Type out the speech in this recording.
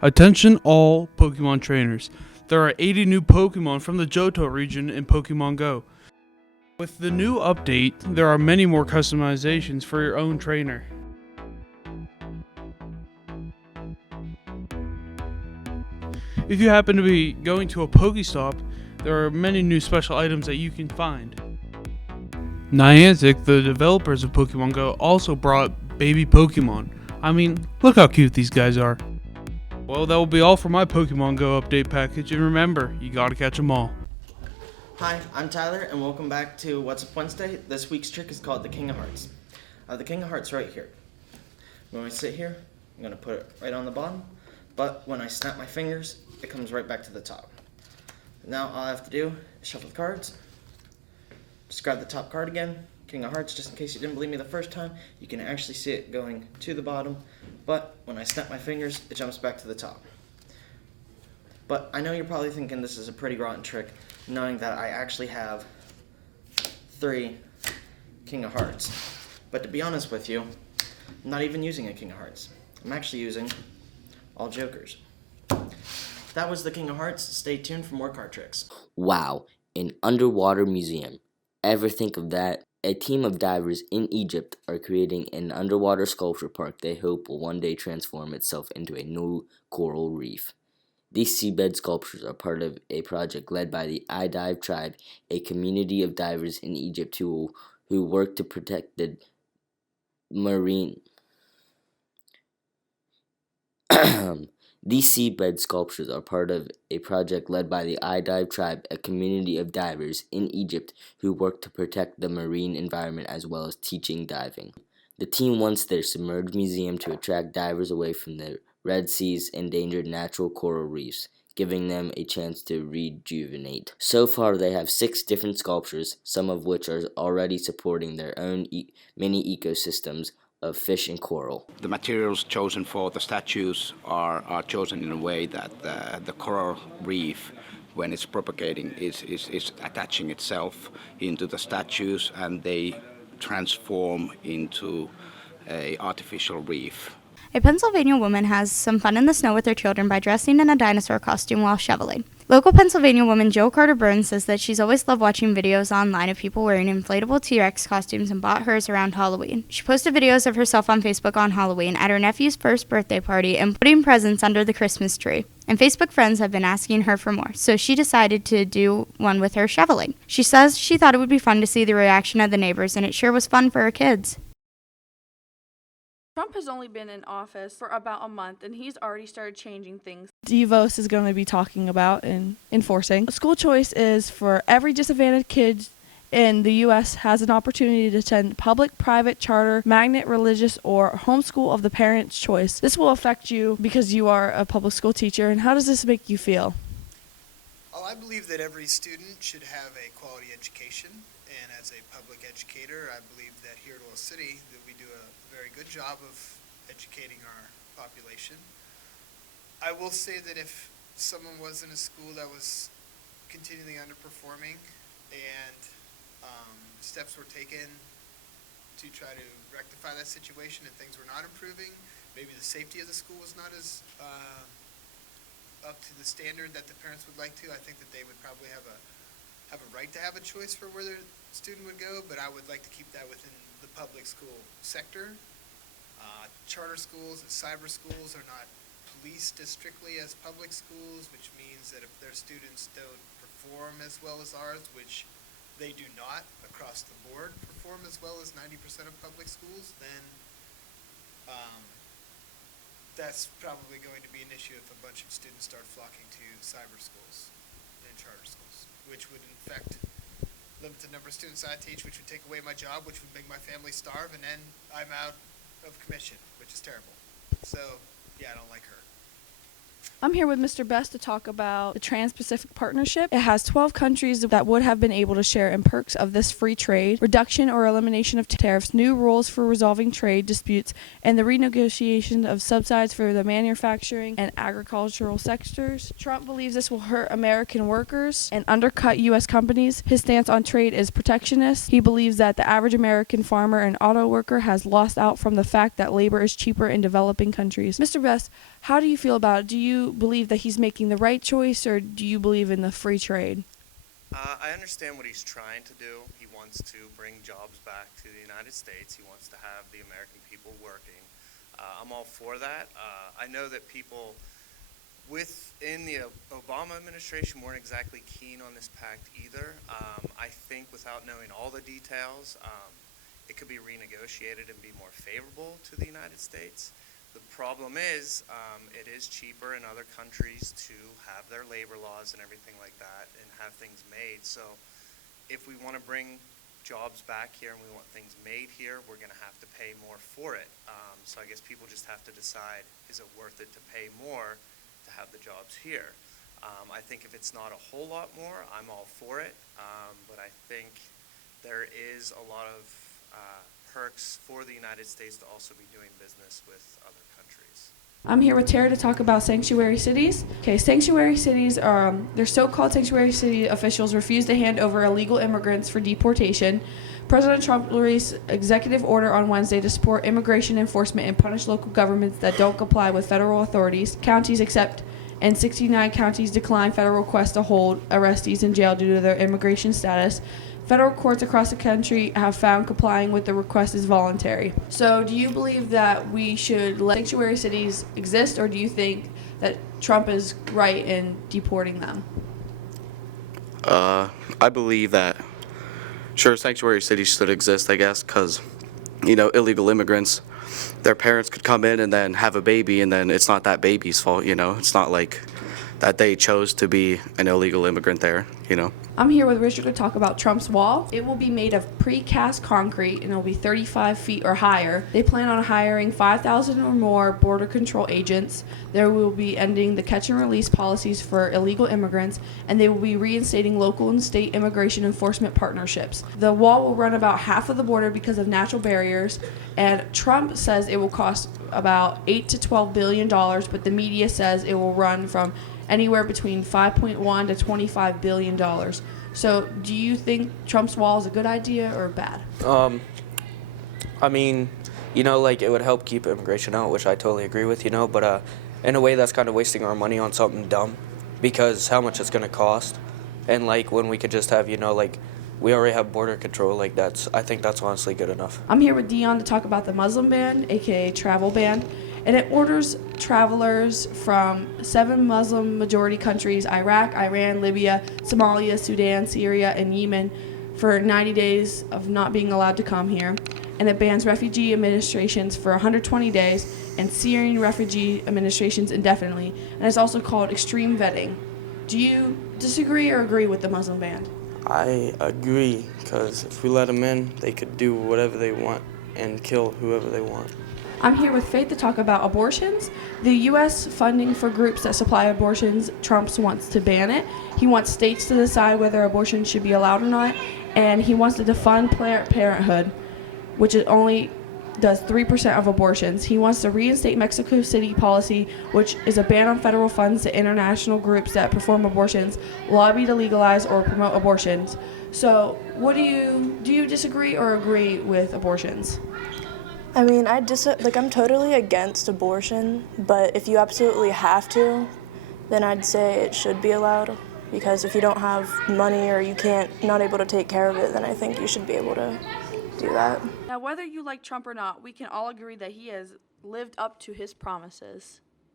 Attention all Pokemon trainers. There are 80 new Pokemon from the Johto region in Pokemon Go. With the new update, there are many more customizations for your own trainer. If you happen to be going to a Pokestop, there are many new special items that you can find. Niantic, the developers of Pokemon Go, also brought baby Pokemon. I mean, look how cute these guys are. Well, that will be all for my Pokemon Go update package, and remember, you gotta catch them all. Hi, I'm Tyler, and welcome back to What's Up Wednesday. This week's trick is called the King of Hearts. The King of Hearts right here. When I sit here, I'm going to put it right on the bottom, but when I snap my fingers, it comes right back to the top. Now all I have to do is shuffle the cards, just grab the top card again, King of Hearts, just in case you didn't believe me the first time, you can actually see it going to the bottom, but when I snap my fingers, it jumps back to the top. But I know you're probably thinking this is a pretty rotten trick, knowing that I actually have 3 King of Hearts. But to be honest with you, I'm not even using a King of Hearts. I'm actually using all Jokers. That was the King of Hearts. Stay tuned for more card tricks. Wow, an underwater museum. Ever think of that? A team of divers in Egypt are creating an underwater sculpture park they hope will one day transform itself into a new coral reef. These seabed sculptures are part of a project led by the I Dive tribe, a community of divers in Egypt who work to protect the marine. These seabed sculptures are part of a project led by the I Dive tribe, a community of divers in Egypt who work to protect the marine environment as well as teaching diving. The team wants their submerged museum to attract divers away from the Red Sea's endangered natural coral reefs, giving them a chance to rejuvenate. So far, they have 6 different sculptures, some of which are already supporting their own mini ecosystems of fish and coral. The materials chosen for the statues are chosen in a way that the coral reef, when it's propagating, is attaching itself into the statues, and they transform into a artificial reef. A Pennsylvania woman has some fun in the snow with her children by dressing in a dinosaur costume while shoveling. Local Pennsylvania woman Jill Carter Burns says that she's always loved watching videos online of people wearing inflatable T-Rex costumes and bought hers around Halloween. She posted videos of herself on Facebook on Halloween at her nephew's first birthday party and putting presents under the Christmas tree. And Facebook friends have been asking her for more, so she decided to do one with her shoveling. She says she thought it would be fun to see the reaction of the neighbors, and it sure was fun for her kids. Trump has only been in office for about a month, and he's already started changing things. DeVos is going to be talking about and enforcing. School choice is for every disadvantaged kid in the U.S. has an opportunity to attend public, private, charter, magnet, religious, or homeschool of the parent's choice. This will affect you because you are a public school teacher, and how does this make you feel? Well, I believe that every student should have a quality education, and as a public educator, I believe that here at Oil City that we do a very good job of educating our population. I will say that if someone was in a school that was continually underperforming and steps were taken to try to rectify that situation and things were not improving, maybe the safety of the school was not as up to the standard that the parents would like to, I think that they would probably have a right to have a choice for where their student would go, but I would like to keep that within the public school sector. Charter schools and cyber schools are not policed as strictly as public schools, which means that if their students don't perform as well as ours, which they do not across the board perform as well as 90% of public schools, then that's probably going to be an issue if a bunch of students start flocking to cyber schools and charter schools, which would in fact limit the number of students I teach, which would take away my job, which would make my family starve, and then I'm out of commission, which is terrible. So, yeah, I don't like her. I'm here with Mr. Best to talk about the Trans-Pacific Partnership. It has 12 countries that would have been able to share in perks of this free trade, reduction or elimination of tariffs, new rules for resolving trade disputes, and the renegotiation of subsidies for the manufacturing and agricultural sectors. Trump believes this will hurt American workers and undercut U.S. companies. His stance on trade is protectionist. He believes that the average American farmer and auto worker has lost out from the fact that labor is cheaper in developing countries. Mr. Best, How do you feel about it? Do you believe that he's making the right choice, or do you believe in the free trade? I understand what he's trying to do. He wants to bring jobs back to the United States. He wants to have the American people working. I'm all for that. I know that people within the Obama administration weren't exactly keen on this pact either. I think without knowing all the details, it could be renegotiated and be more favorable to the United States. The problem is, it is cheaper in other countries to have their labor laws and everything like that and have things made. So if we want to bring jobs back here and we want things made here, we're going to have to pay more for it. So I guess people just have to decide, is it worth it to pay more to have the jobs here? I think if it's not a whole lot more, I'm all for it. But I think there is a lot of perks for the United States to also be doing business with other countries. I'm here with Tara to talk about sanctuary cities. Okay, sanctuary cities their so-called sanctuary city officials refuse to hand over illegal immigrants for deportation. President Trump released executive order on Wednesday to support immigration enforcement and punish local governments that don't comply with federal authorities. Counties accept, and 69 counties decline federal requests to hold arrestees in jail due to their immigration status. Federal courts across the country have found complying with the request is voluntary. So do you believe that we should let sanctuary cities exist, or do you think that Trump is right in deporting them? I believe that, sure, sanctuary cities should exist, I guess, because, illegal immigrants, their parents could come in and then have a baby, and then it's not that baby's fault, It's not like that they chose to be an illegal immigrant there, I'm here with Richard to talk about Trump's wall. It will be made of precast concrete and it will be 35 feet or higher. They plan on hiring 5,000 or more border control agents. There will be ending the catch and release policies for illegal immigrants, and they will be reinstating local and state immigration enforcement partnerships. The wall will run about half of the border because of natural barriers, and Trump says it will cost about $8 to $12 billion, but the media says it will run from anywhere between $5.1 to $25 billion. So do you think Trump's wall is a good idea or bad? I mean, it would help keep immigration out, which I totally agree with, but in a way that's kind of wasting our money on something dumb, because how much it's going to cost. And when we could just have, we already have border control, I think that's honestly good enough. I'm here with Dion to talk about the Muslim ban, aka travel ban. And it orders travelers from 7 Muslim majority countries: Iraq, Iran, Libya, Somalia, Sudan, Syria, and Yemen, for 90 days of not being allowed to come here. And it bans refugee administrations for 120 days and Syrian refugee administrations indefinitely. And it's also called extreme vetting. Do you disagree or agree with the Muslim ban? I agree, because if we let them in, they could do whatever they want and kill whoever they want. I'm here with Fayth to talk about abortions. The U.S. funding for groups that supply abortions, Trump wants to ban it. He wants states to decide whether abortion should be allowed or not, and he wants to defund Planned Parenthood, which only does 3% of abortions. He wants to reinstate Mexico City policy, which is a ban on federal funds to international groups that perform abortions, lobby to legalize or promote abortions. So, do you disagree or agree with abortions? I mean, I'm totally against abortion, but if you absolutely have to, then I'd say it should be allowed, because if you don't have money or not able to take care of it, then I think you should be able to do that. Now, whether you like Trump or not, we can all agree that he has lived up to his promises.